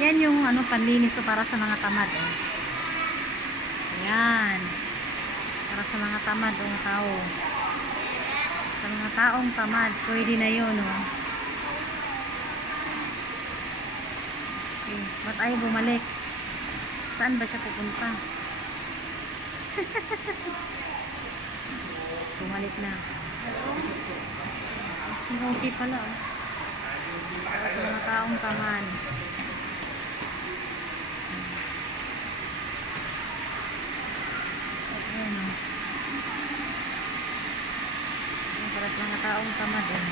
Yan yung ano, panlinis to para sa mga tamad. Eh. Ayan. Para sa mga tamad o tao. Sa mga taong tamad, pwede na yun. Oh. Okay. Ba't ayaw bumalik? Saan ba siya pupunta? Bumalik na. Okay pala. Oh. Para sa mga taong tamad. Ayan o. Para sa mga taong tamad eh.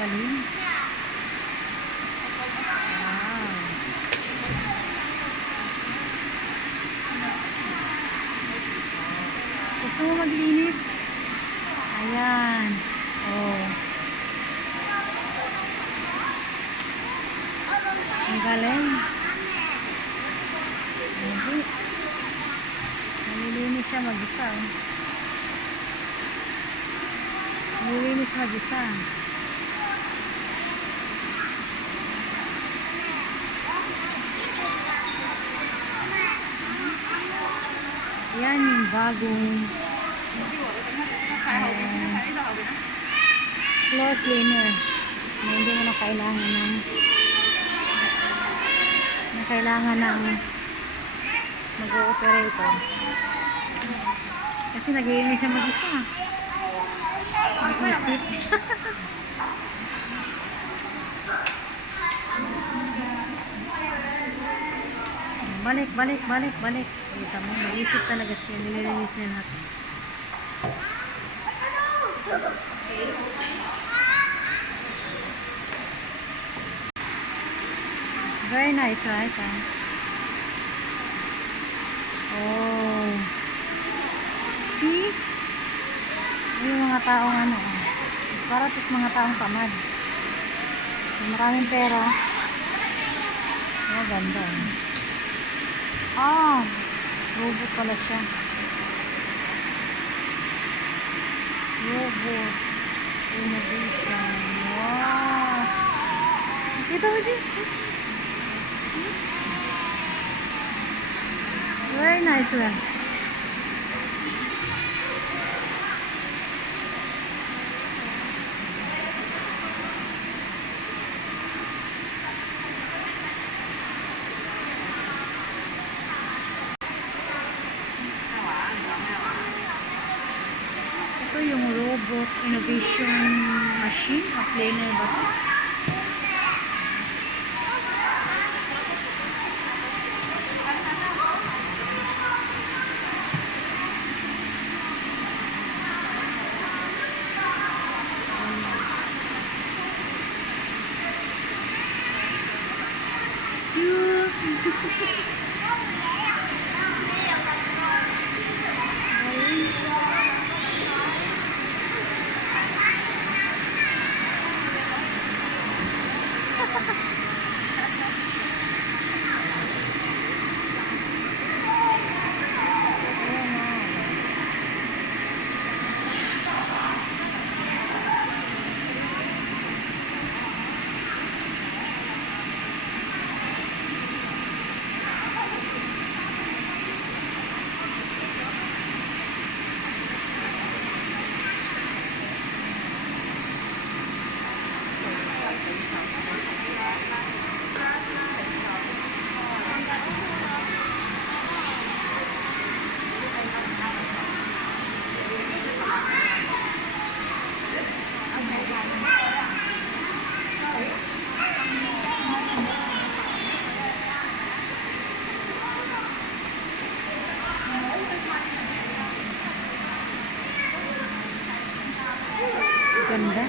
Galing. Wow. Gusto mo maglinis? Ayan. Oh. Ang galing. Hindi. Nalilinis siya mag-isa. Nalilinis mag-isa. Yan yung bagong floor cleaner na hindi mo na kailangan ng mag-o-operator kasi nag-iinis siya mag-isa mag-isip. balik kita mo, mag-isip talaga siya. Nililinis niya natin. Very nice, right? Oh. See? Yung mga taong ano, para ito sa mga taong tamad. Maraming pera. Oh, ganda. Ah, robot pala siya. Robot. Innovation. Wow. Kita mo dyan? Very nice one. Ito yung robot innovation machine. Cleaner ba ito? Excuse me. Ganda.